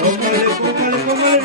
Póngale, póngale, póngale.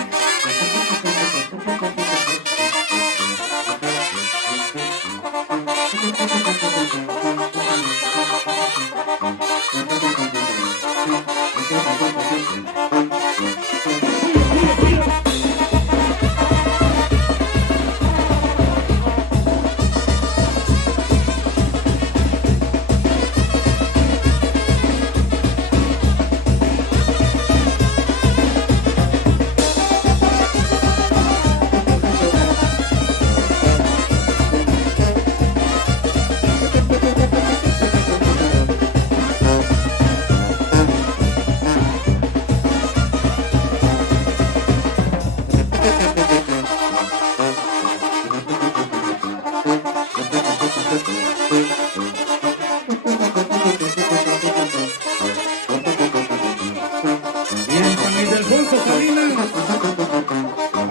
Bien, San Ildefonso Salinas.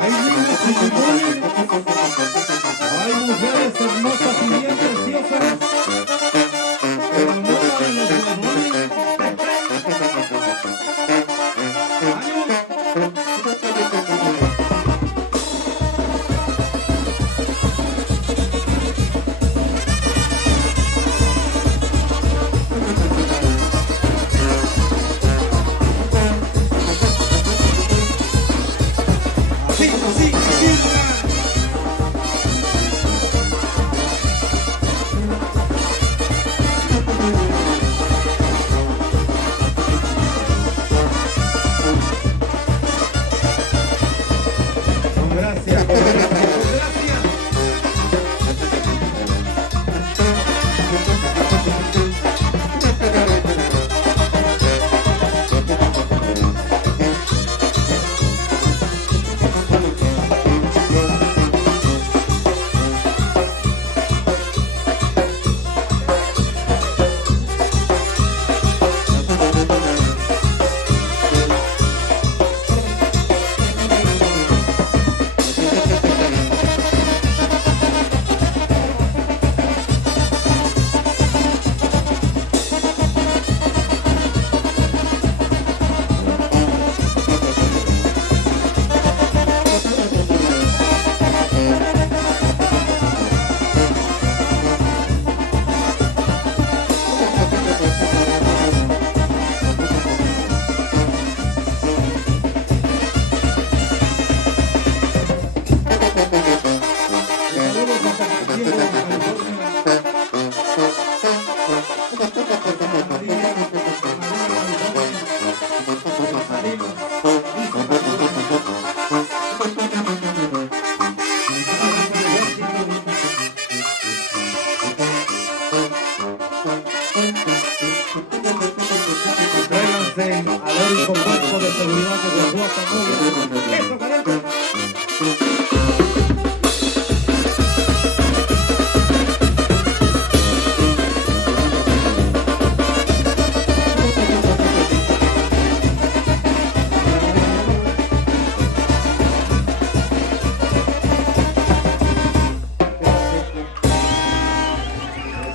Hay niños y chimbones. Hay mujeres hermosas y bien preciosas. Pero no saben los huevones. Así, así, así. Con gracia, con gracia, con gracia. Tráiganse al único cuerpo de seguridad que se jugó hasta muy. ¡Eso, caliente!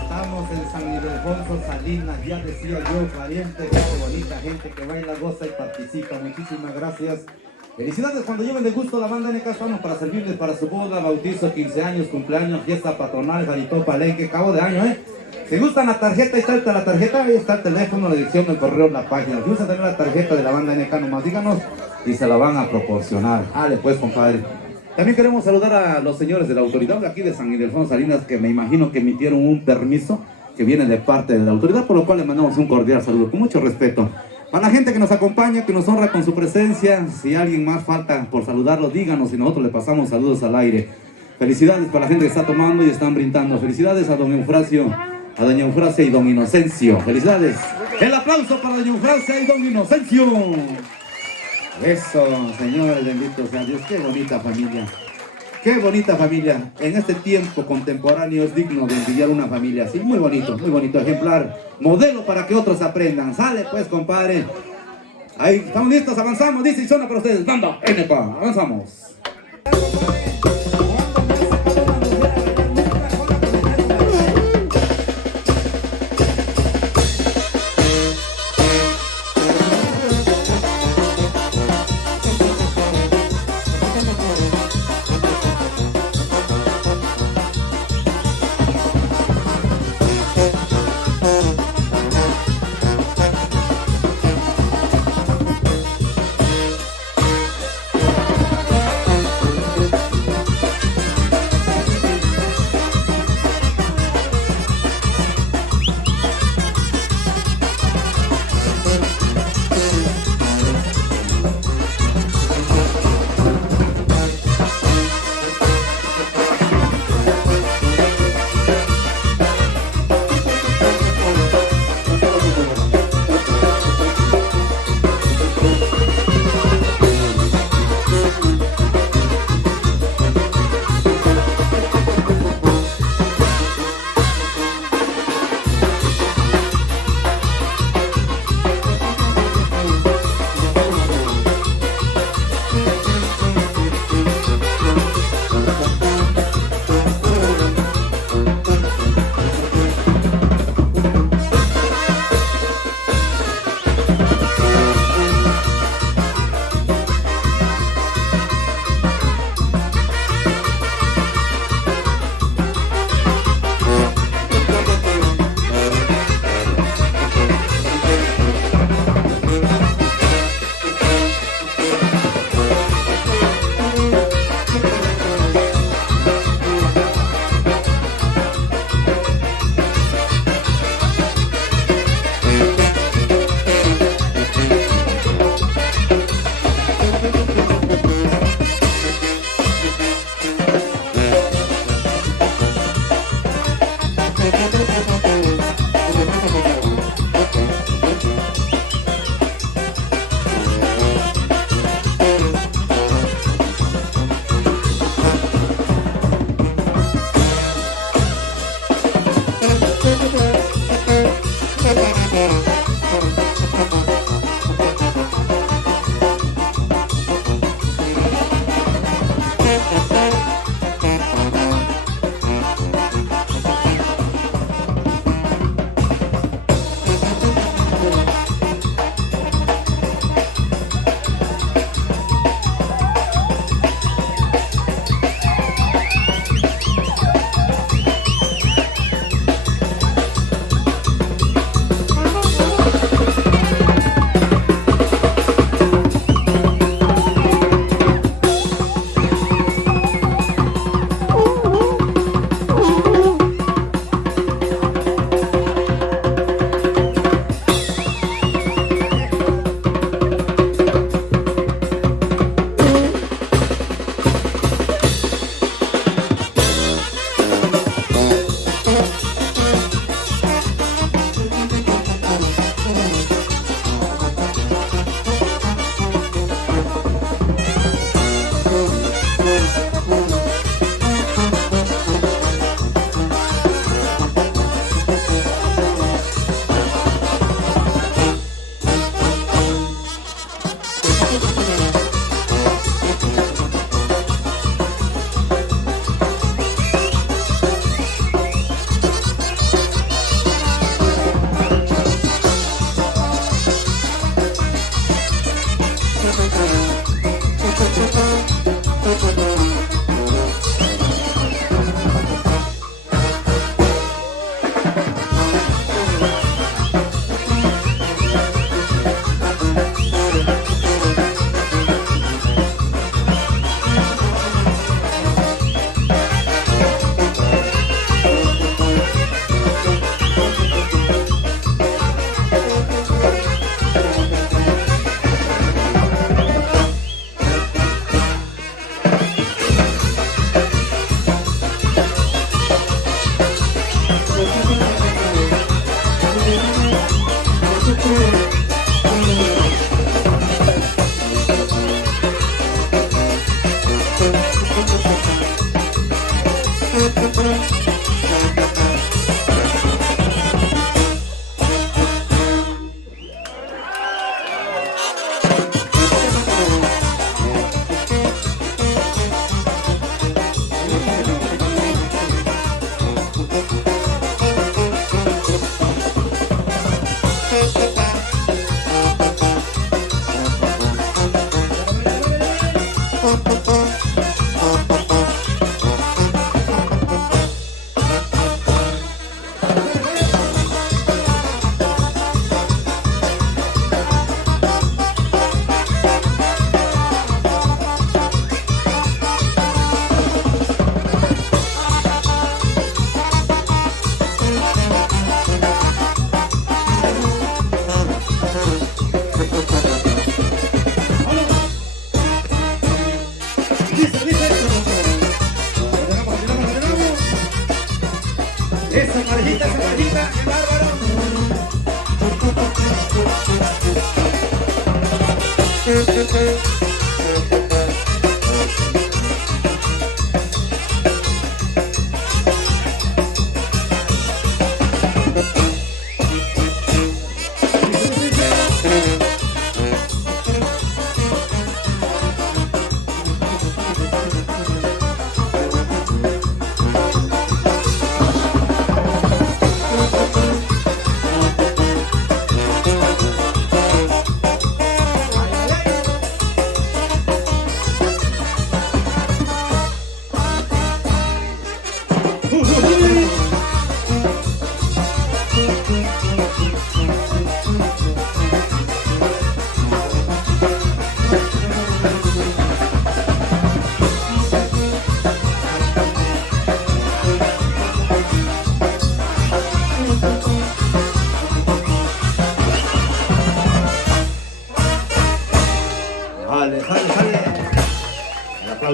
Estamos en San Ildefonso Salinas, ya decía yo, pariente, gente bonita, gente que baila, goza y participa. Muchísimas gracias. Felicidades cuando lleven de gusto la banda NK. Estamos para servirles para su boda, bautizo, 15 años, cumpleaños, fiesta patronal, jarito, palenque, cabo de año, Si gustan la tarjeta, ahí está la tarjeta, ahí está el teléfono, la dirección del correo, la página. Si gustan tener la tarjeta de la banda NK, nomás díganos y se la van a proporcionar. Dale pues, compadre. También queremos saludar a los señores de la autoridad de aquí de San Ildefonso Salinas, que me imagino que emitieron un permiso que viene de parte de la autoridad, por lo cual le mandamos un cordial saludo, con mucho respeto. Para la gente que nos acompaña, que nos honra con su presencia, si alguien más falta por saludarlo, díganos y nosotros le pasamos saludos al aire. Felicidades para la gente que está tomando y están brindando. Felicidades a don Eufrasio, a doña Eufrasia y don Inocencio. Felicidades. El aplauso para doña Eufrasia y don Inocencio. Eso, señores, bendito sea Dios. Qué bonita familia. Qué bonita familia. En este tiempo contemporáneo es digno de envidiar una familia así. Muy bonito, ejemplar. Modelo para que otros aprendan. Sale pues, compadre. Ahí, estamos listos, avanzamos. Dice y suena para ustedes. Banda NK, avanzamos.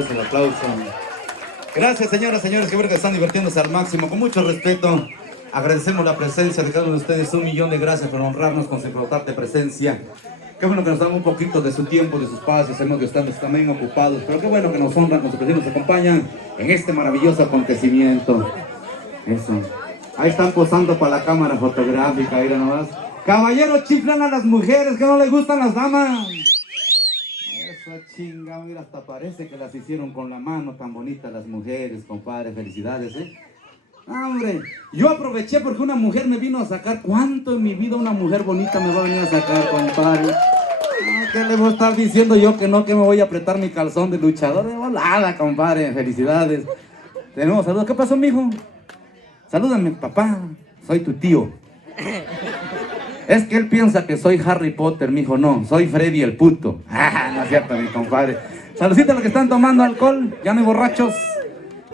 El aplauso. Gracias, señoras, señores, que están divirtiéndose al máximo, con mucho respeto. Agradecemos la presencia de cada uno de ustedes. 1.000.000 de gracias por honrarnos con su importante presencia. Qué bueno que nos dan un poquito de su tiempo, de sus espacios. Hemos de estar también ocupados, pero qué bueno que nos honran, nuestros vecinos nos acompañan en este maravilloso acontecimiento. Eso. Ahí están posando para la cámara fotográfica, mira nomás. Caballeros chiflan a las mujeres que no les gustan las damas. Esa chinga, mira, hasta parece que las hicieron con la mano, tan bonitas las mujeres, compadre, felicidades, ¿eh? Ah, hombre, yo aproveché porque una mujer me vino a sacar. ¿Cuánto en mi vida una mujer bonita me va a venir a sacar, compadre? Ah, ¿qué le voy a estar diciendo yo que no, que me voy a apretar mi calzón de luchador? De volada, compadre, felicidades. Tenemos saludos. ¿Qué pasó, mijo? Salúdame, papá, soy tu tío. Es que él piensa que soy Harry Potter, mijo, no, soy Freddy el puto. Ah, no es cierto, mi compadre. Saludcita a los que están tomando alcohol, ya no hay borrachos.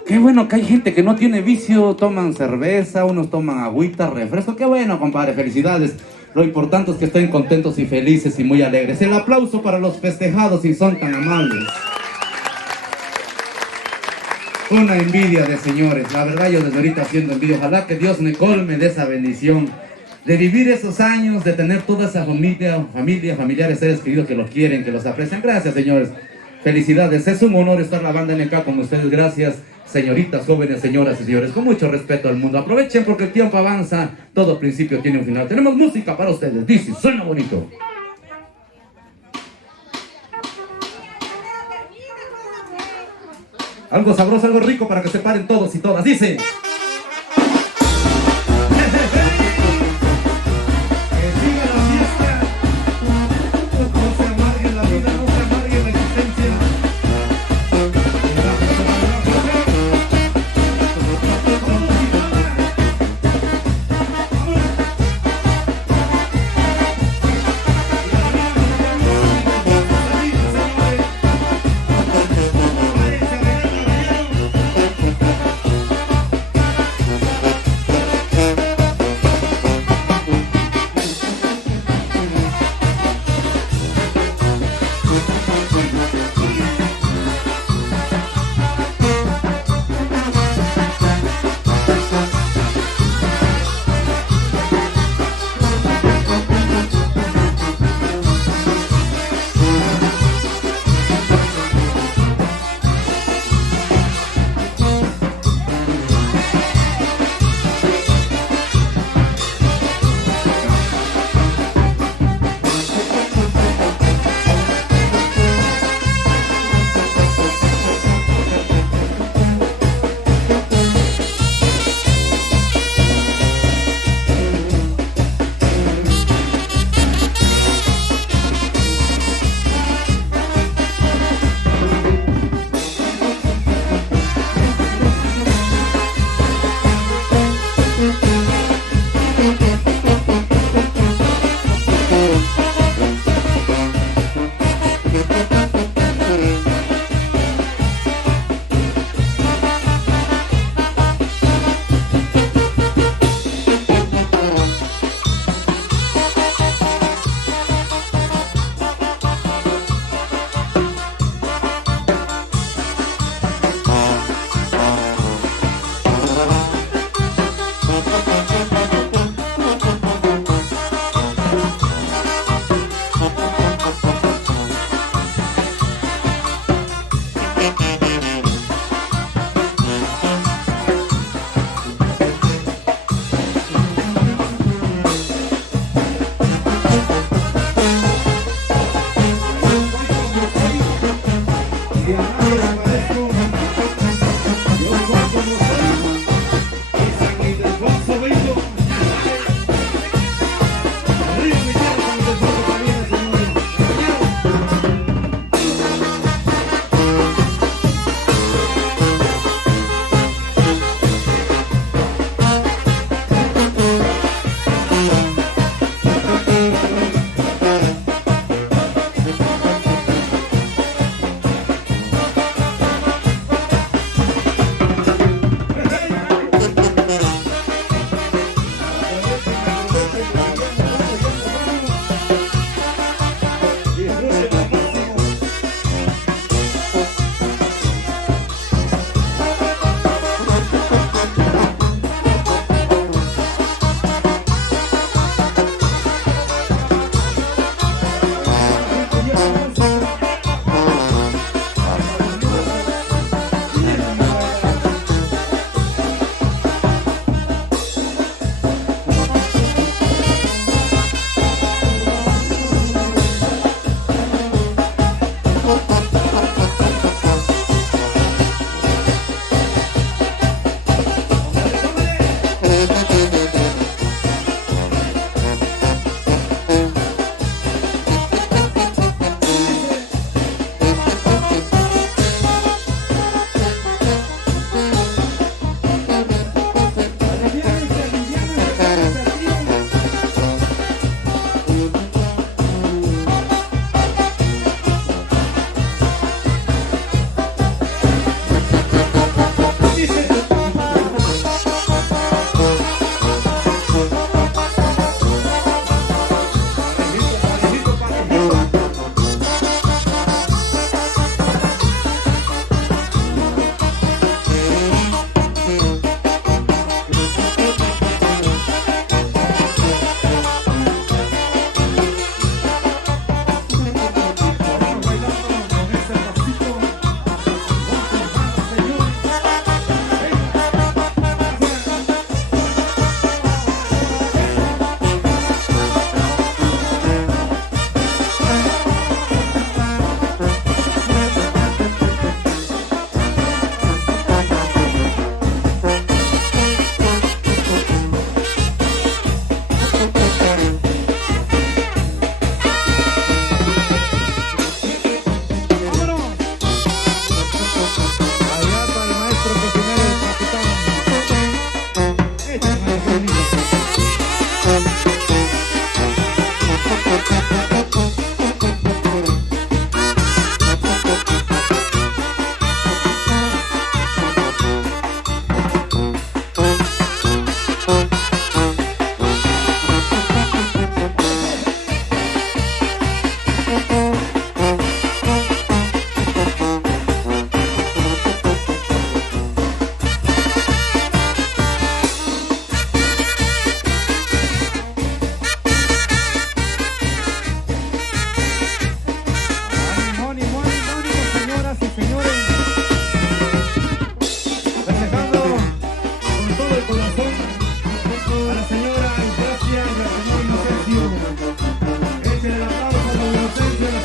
Qué bueno que hay gente que no tiene vicio, toman cerveza, unos toman agüita, refresco. Qué bueno, compadre, felicidades. Lo importante es que estén contentos y felices y muy alegres. El aplauso para los festejados y son tan amables. Una envidia de señores, la verdad yo desde ahorita haciendo envidia. Ojalá que Dios me colme de esa bendición, de vivir esos años, de tener toda esa familiares, seres queridos que los quieren, que los aprecian. Gracias, señores. Felicidades, es un honor estar la banda NK con ustedes. Gracias, señoritas, jóvenes, señoras y señores, con mucho respeto al mundo. Aprovechen porque el tiempo avanza, todo principio tiene un final. Tenemos música para ustedes, dice, suena bonito. Algo sabroso, algo rico para que se paren todos y todas, dice.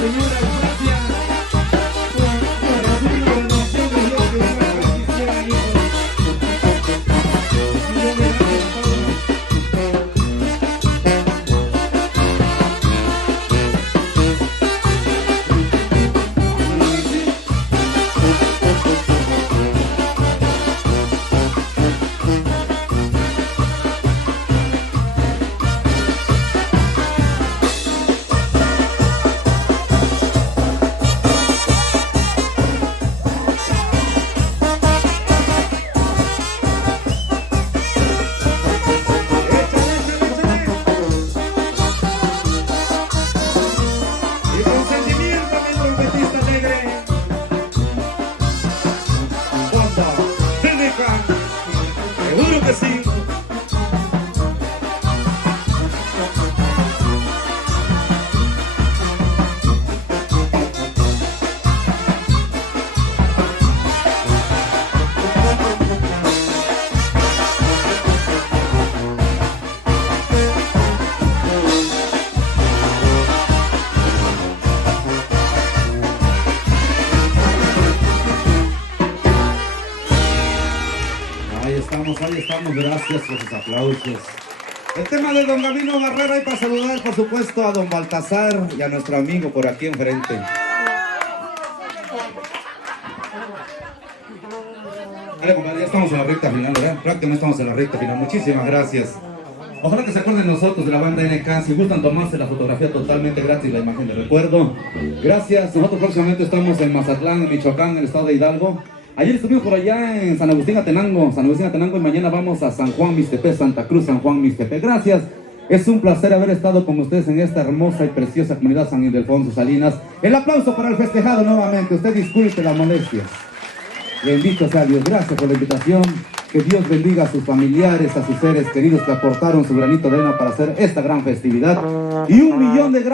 señora Gracia. Seguro que sí. Ahí estamos, gracias por sus aplausos. El tema de don Gabino Barrera, y para saludar por supuesto a don Baltasar y a nuestro amigo por aquí enfrente. Vale, compadre, ya estamos en la recta final, ¿verdad? Prácticamente estamos en la recta final, muchísimas gracias. Ojalá que se acuerden nosotros de la banda NK, si gustan tomarse la fotografía totalmente gratis, la imagen de recuerdo. Gracias, nosotros próximamente estamos en Mazatlán, en Michoacán, en el estado de Hidalgo. Ayer estuvimos por allá en San Agustín Atenango, y mañana vamos a San Juan Mixtepec, Santa Cruz, San Juan Mixtepec. Gracias, es un placer haber estado con ustedes en esta hermosa y preciosa comunidad San Ildefonso Salinas. El aplauso para el festejado nuevamente, usted disculpe la molestia. Bendito sea Dios, gracias por la invitación. Que Dios bendiga a sus familiares, a sus seres queridos que aportaron su granito de arena para hacer esta gran festividad. Y 1 millón de gracias.